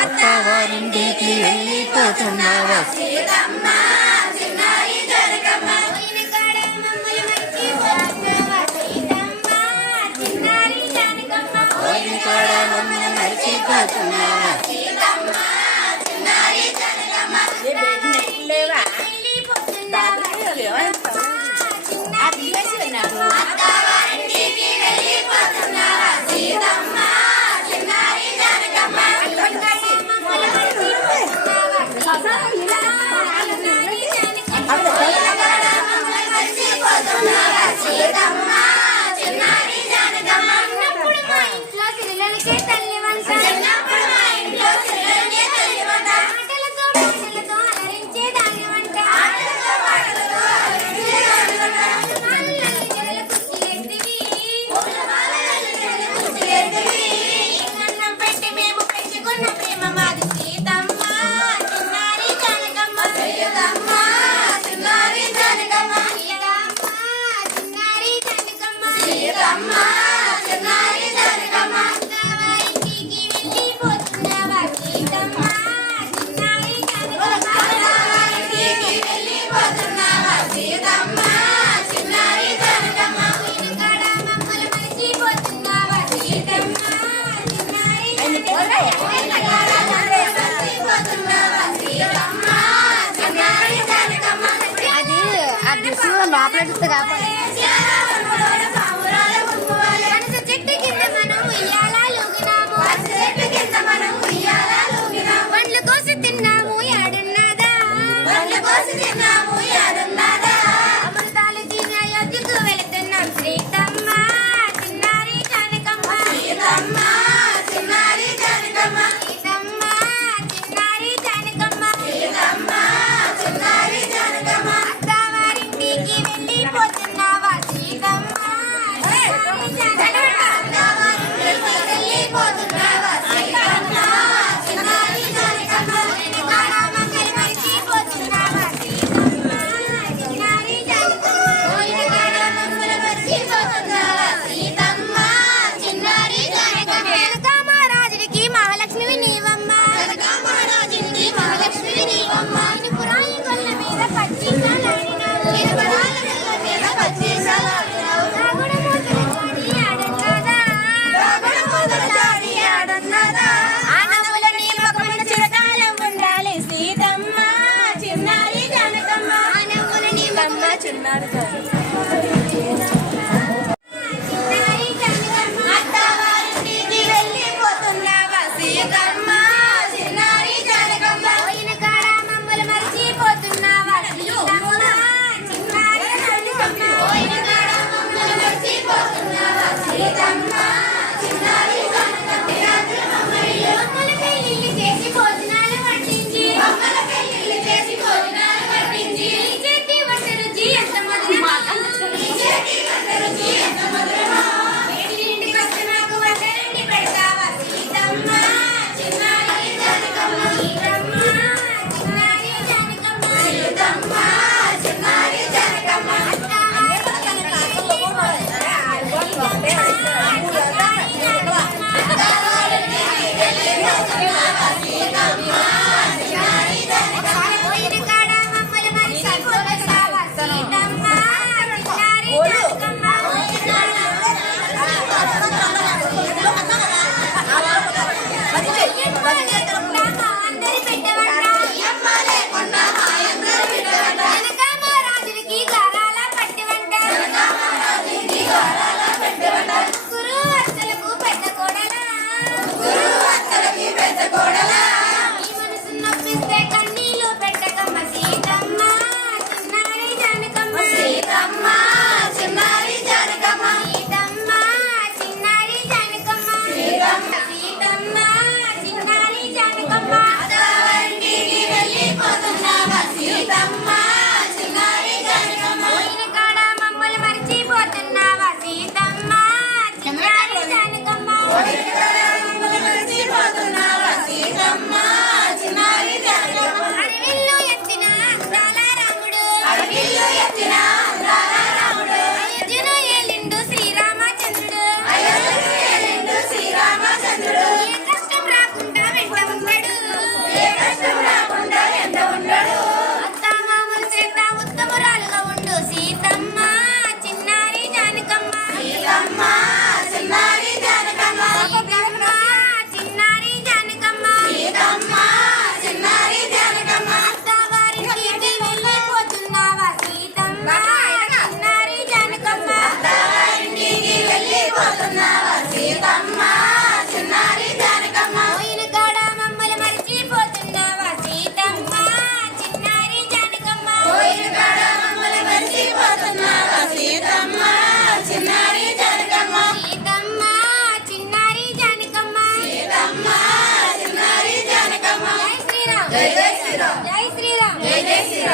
అత్త వారింటికి వెళ్ళిపోతున్నావా? మర్చిపోతున్నావా నాకు తీసుకుని లోపల చూస్తే కాకపోతే. Mira para ありがとうございます。